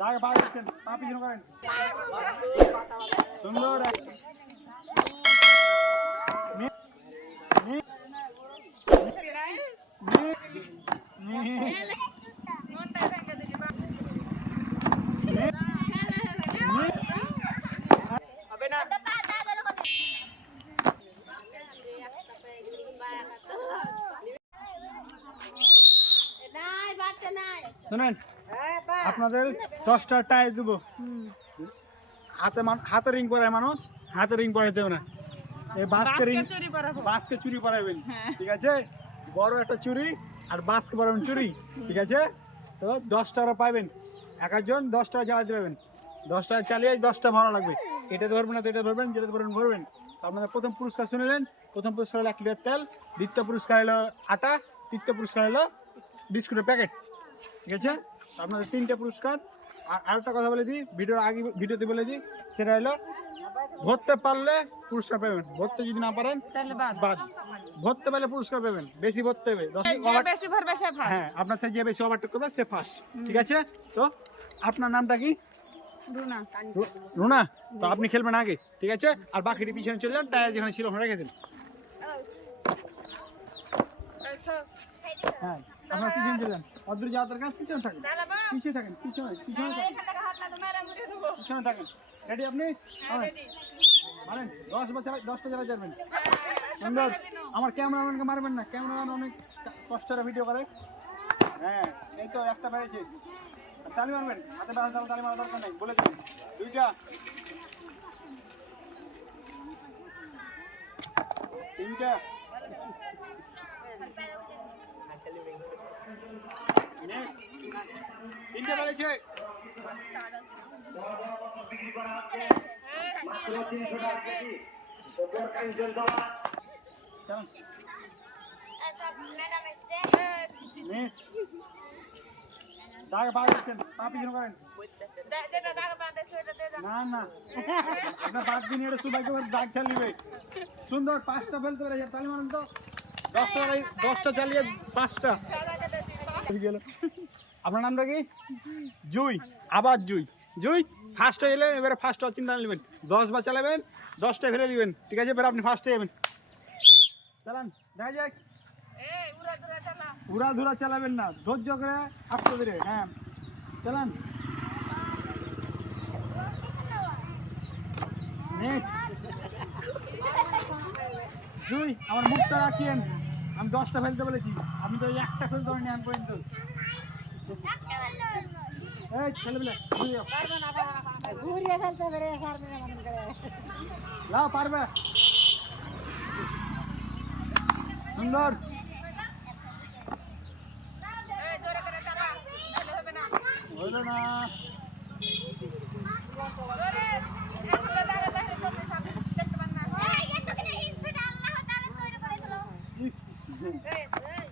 দাগ পা দিচ্ছেন পা পিছনে করেন সুন্দর আপনাদের দশটা টাই দেবো। হাতে হাতে রিং পরায় মানুষ হাতে রিং পরাইতে হবে না। এই বাসকে রিং বাসকে চুরি পরাবেন। ঠিক আছে? বড় একটা চুরি আর বাসকে পরাবেন চুরি। ঠিক আছে? তো দশটা ওরা পাবেন এক একজন দশ টাকা চালাতে পারবেন দশ টাকা চালিয়ে দশটা ভাড়া লাগবে। এটা ধরবেন না তো এটা ধরবেন যেটা ধরবেন ভরবেন। তো আপনাদের প্রথম পুরস্কার শুনলেন প্রথম পুরস্কার হলো এক লিটার তেল দ্বিতীয় পুরস্কার হলো আটা তৃতীয় পুরস্কার হলো বিস্কুটের প্যাকেট। ঠিক আছে? আপনাদের তিনটে পুরস্কার। আর আরেকটা কথা বলে দিই ভিডিওর আগে ভিডিওতে বলে দিই সেটা হলো ধরতে পারলে পুরস্কার পাবেন। ধরতে যদি না পারেন বাদ। ধরতে পারলে পুরস্কার পাবেন। বেশি ধরতে হবে। হ্যাঁ আপনার থেকে যে বেশি ওভারটেক করবে সে ফার্স্ট ঠিক আছে? তো আপনার নামটা কি? রুনা। রুনা? তো আপনি খেলবেন আগে ঠিক আছে? আর বাকিটি পিছনে চলে যান টায়ার যেখানে ছিল ওখানে রেখে দিন। হ্যাঁ। আপনার পিছনে চলে যান। অদূর যাওয়ার দরকার পিছনে থাকেন। পিছিয়ে থাকেন পিছনে পিছনে থাকেন। পিছনে থাকেন। রেডি আপনি? মারেন। দশ বা দশটা চালা যাবেন। সুন্দর। আমার ক্যামেরাম্যানকে মারবেন না। ক্যামেরাম্যান অনেক কষ্টের ভিডিও করে। হ্যাঁ এই তো একটা পেয়েছে তালি মারবেন। হাতে বাস তালে তালি মারা দরকার নেই। বলে দিন। দুইটা। তিনটা. তিনটা পা পিছনে করেন না না বাদ দিন এটা একেবারে দাগ চালিয়ে সুন্দর পাঁচটা ফেলতে পেরেছে। তালি মারেন তো। দশটা দশটা চালিয়ে পাঁচটা। আপনার নামটা কি? জুই, আবার জুই। জুই ফার্স্ট এলেন, এবারে ফার্স্ট চিন্তা নেবেন দশ বার চালাবেন দশটা ফেলে দিবেন। ঠিক আছে, এবার আপনি ফার্স্টে যাবেন। চালান, দেখা যাক। উড়া ধুরা চালাবেন না, ধৈর্য করে আস্তে ধীরে হ্যাঁ। চালান। জুই, আমার মুখটা রাখিয়েন। আমি দশটা ফেলতে বলেছি। আমি তো একটা ফেলতে পারিনি আমি পর্যন্ত। ঘুরিয়ে ফেলতে পারে পারবে? সুন্দর। হইল না।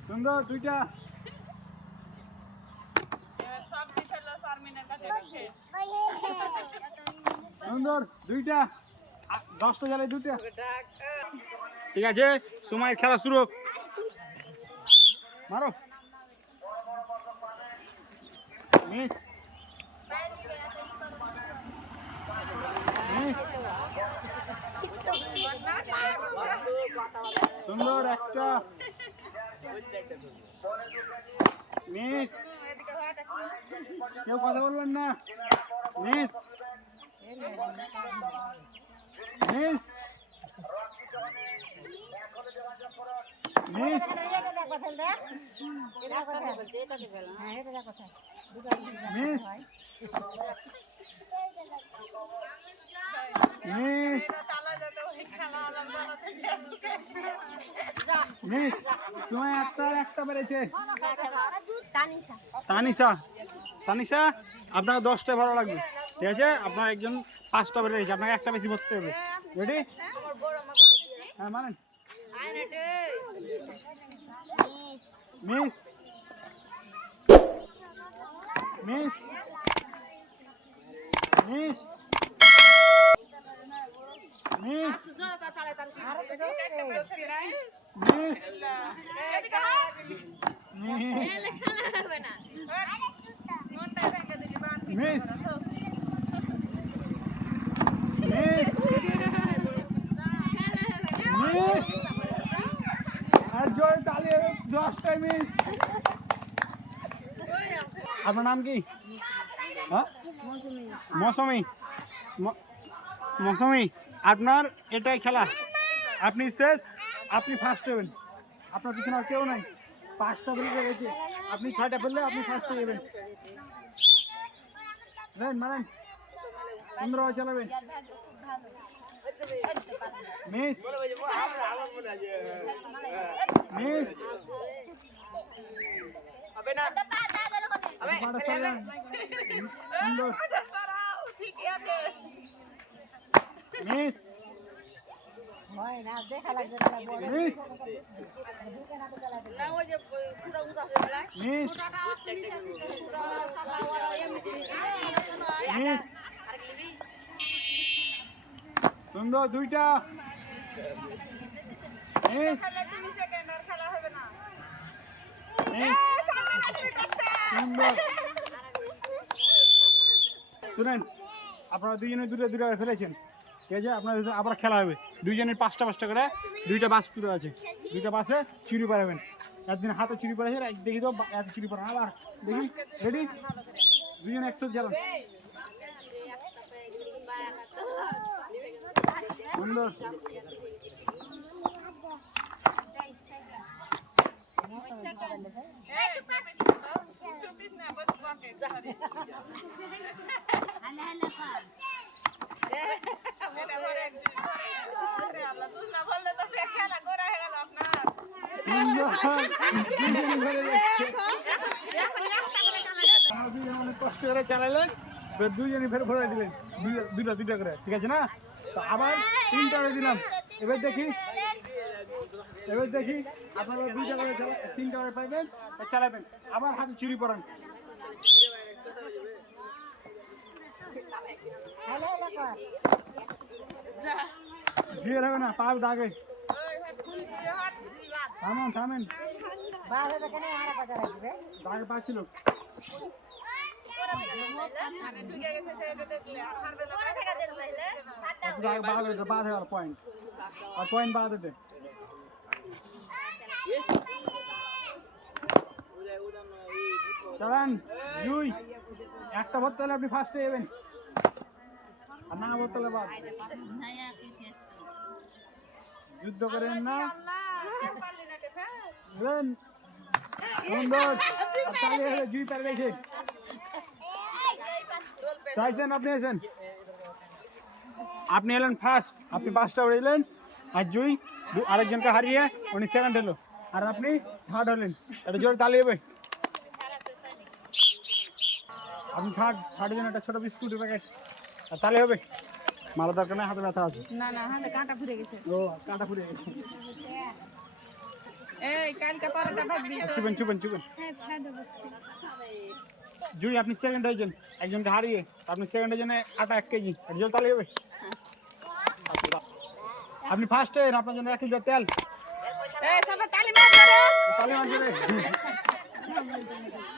সুন্দর, দুইটা। সুন্দর, দুইটা। দশটা জালে দুইটা। ঠিক আছে সময় খেলা শুরু মারো। মিস। সুন্দর, একটা। মিস। কেউ কথা বলবেন না? Miss. Miss. Miss. Miss. Miss. Miss. তোমার একটা বেড়েছে। আপনার দশটা ভালো লাগবে। ঠিক আছে? আপনার একজন পাঁচটা বেড়ে গেছে আপনাকে একটা বেশি ভরতে হবে। রেডি হ্যাঁ মানেন miss. Miss. Miss. Miss miss আর আপনার নাম কি? মৌসুমি। মৌসুমি। আপনার এটাই খেলা। আপনি শেষ আপনি ফার্স্ট হবেন। আপনার পিছনে আর কেউ নাই। পাঁচটা ব্রিজে গেছে আপনি ছয়টা ফেললে আপনি ফার্স্ট হয়ে যাবেন। দেন মারেন। সুন্দরভাবে চালাবেন। মিস। মিস। সুন্দর। মিস মিস মিস সুন্দর দুইটা। মিস মিস সুন্দর। শুনেন আপনারা দুজনে দুটো দুটো ফেলেছেন। ঠিক আছে আপনাদের তো আবার খেলা হবে দুইজনের পাঁচটা পাঁচটা করে দুইটা বাস পুরো আছে দুইটা বাসে চুরি পারাবেন একদিন হাতে চুরি পড়েছে এক দেখি তো এত চুরি পড়া আবার দেখি রেডি দুজন একসাথে চালান সুন্দর সুন্দর দুজনে ঘরে যাচ্ছে আমার দুজন অনেক কষ্ট করে চালালেন এবার দুজনে ফের ভরে দিলেন দুইটা দুইটা করে ঠিক আছে না তো আবার তিনটা করে দিলাম এবার দেখি এবার দেখি আপনারা দুইটা করে তিনটা করে পাইবেন চালাবেন আবার হাতে চুরি পড়ান জুয়ের হবে না পাও দাগে থামেন থামেন। পয়েন্ট আর পয়েন্ট বাদ চালান দুই একটা ভরতে হলে আপনি ফার্স্টে যাবেন। আর না ভরতে হলে বাদ যুদ্ধ করেন না। চাইছেন আপনি এসেন আপনি এলেন ফার্স্ট আপনি পাঁচটা উড়ে এলেন আর জুই আরেকজনকে হারিয়ে উনি সেকেন্ড হলো আর আপনি থার্ড হলেন এটা জোরে তালি হবে আপনি থার্ড থার্ডের জন্য একটা ছোট বিস্কুটের প্যাকেট আর তালি হবে মালা দরকার নেই হাতে ব্যথা আছে না না হাতে কাঁটা ফুরে গেছে ও কাঁটা ফুটে গেছে এই কালকে পরোটা ভাববি চুপেন চুপেন চুপেন। জুই আপনি সেকেন্ড হয়েছেন একজনকে হারিয়ে আপনি সেকেন্ডের জন্য আটা এক কেজি। জল তাহলে হবে আপনি ফার্স্ট হয়েন আপনার জন্য এক লিটার তেল। তালি মার। তালে মারবে